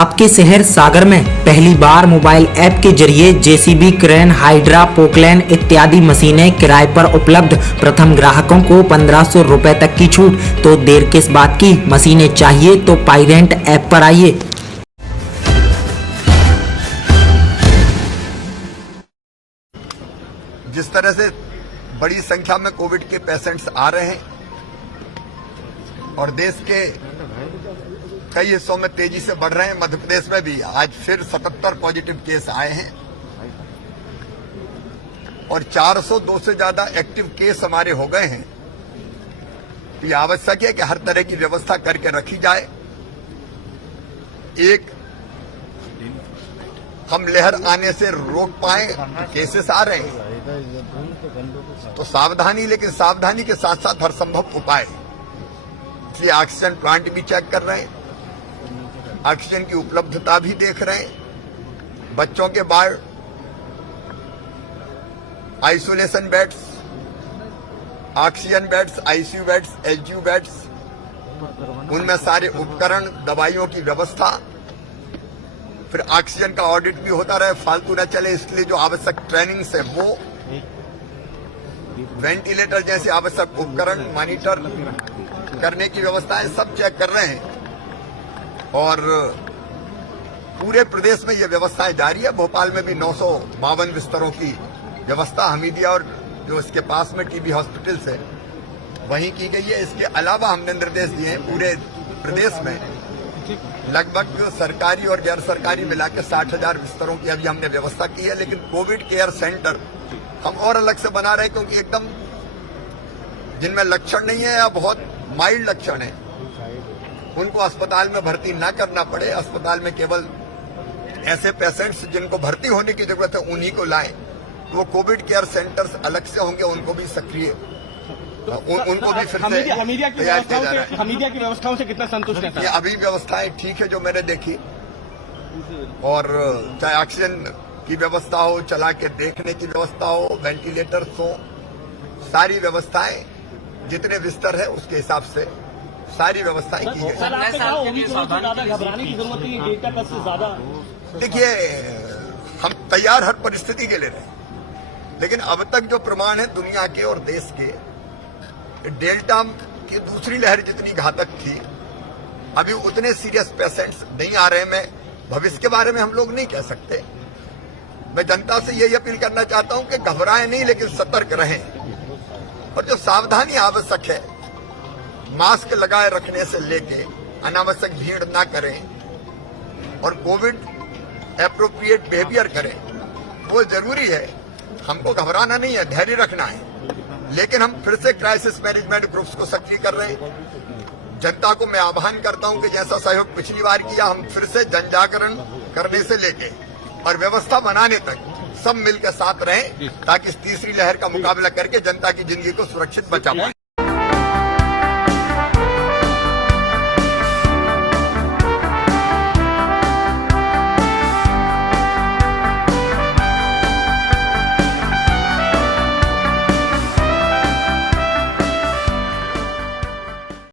आपके शहर सागर में पहली बार मोबाइल ऐप के जरिए जेसीबी, क्रेन, हाइड्रा, पोकलैन इत्यादि मशीनें किराए पर उपलब्ध। प्रथम ग्राहकों को 1500 रुपए तक की छूट। तो देर किस बात की, मशीनें चाहिए तो पाईरेंट ऐप पर आइए। जिस तरह से बड़ी संख्या में कोविड के पेशेंट्स आ रहे हैं और देश के कई हिस्सों में तेजी से बढ़ रहे हैं, मध्य प्रदेश में भी आज फिर 77 पॉजिटिव केस आए हैं और 402 से ज्यादा एक्टिव केस हमारे हो गए हैं। ये आवश्यक है कि हर तरह की व्यवस्था करके रखी जाए। एक, हम लहर आने से रोक पाए, केसेस आ रहे हैं तो सावधानी, लेकिन सावधानी के साथ साथ हर संभव उपाय। इसलिए ऑक्सीजन प्लांट भी चेक कर रहे हैं, ऑक्सीजन की उपलब्धता भी देख रहे हैं। बच्चों के ward, isolation beds, oxygen beds, ICU beds, HDU beds, उनमें सारे उपकरण, दवाइयों की व्यवस्था, फिर ऑक्सीजन का ऑडिट भी होता रहे, फालतू न चले, इसलिए जो आवश्यक ट्रेनिंग है वो, वेंटिलेटर जैसे आवश्यक उपकरण मॉनिटर करने की व्यवस्था है, सब चेक कर रहे हैं और पूरे प्रदेश में ये व्यवस्थाएं जारी है। भोपाल में भी 952 बिस्तरों की व्यवस्था हमीदिया और जो इसके पास में टीबी हॉस्पिटल्स है वहीं की गई है। इसके अलावा हमने निर्देश दिए हैं पूरे प्रदेश में लगभग सरकारी और गैर सरकारी मिला के 60,000 बिस्तरों की अभी हमने व्यवस्था की है। लेकिन कोविड केयर सेंटर हम और अलग से बना रहे हैं, क्योंकि एकदम जिनमें लक्षण नहीं है या बहुत माइल्ड लक्षण है उनको अस्पताल में भर्ती ना करना पड़े। अस्पताल में केवल ऐसे पेशेंट्स जिनको भर्ती होने की जरूरत है उन्हीं को लाएं। वो कोविड केयर सेंटर्स अलग से होंगे, उनको भी सक्रिय उनको भी फिर से तैयार किया जा रहा है। हमीदिया की व्यवस्थाओं से कितना संतुष्ट है? ये अभी व्यवस्थाएं ठीक है जो मैंने देखी, और चाहे ऑक्सीजन की व्यवस्था हो, चला के देखने की व्यवस्था हो, वेंटिलेटर्स हो, सारी व्यवस्थाएं, जितने बिस्तर है उसके हिसाब से सारी व्यवस्थाएं की गई। देखिए, हम तैयार हर परिस्थिति के लिए रहे, लेकिन अब तक जो प्रमाण है दुनिया के और देश के, डेल्टा की दूसरी लहर जितनी घातक थी, अभी उतने सीरियस पेशेंट्स नहीं आ रहे। मैं भविष्य के बारे में हम लोग नहीं कह सकते। मैं जनता से यही अपील करना चाहता हूं कि घबराएं नहीं, लेकिन सतर्क रहें और जो सावधानी आवश्यक है, मास्क लगाए रखने से लेके अनावश्यक भीड़ ना करें और कोविड एप्रोप्रिएट बिहेवियर करें, वो जरूरी है। हमको घबराना नहीं है, धैर्य रखना है। लेकिन हम फिर से क्राइसिस मैनेजमेंट ग्रुप्स को सक्रिय कर रहे हैं। जनता को मैं आह्वान करता हूं कि जैसा सहयोग पिछली बार किया, हम फिर से जन जागरण करने से लेके और व्यवस्था बनाने तक सब मिलकर साथ रहें, ताकि इस तीसरी लहर का मुकाबला करके जनता की जिंदगी को सुरक्षित बचा पाए।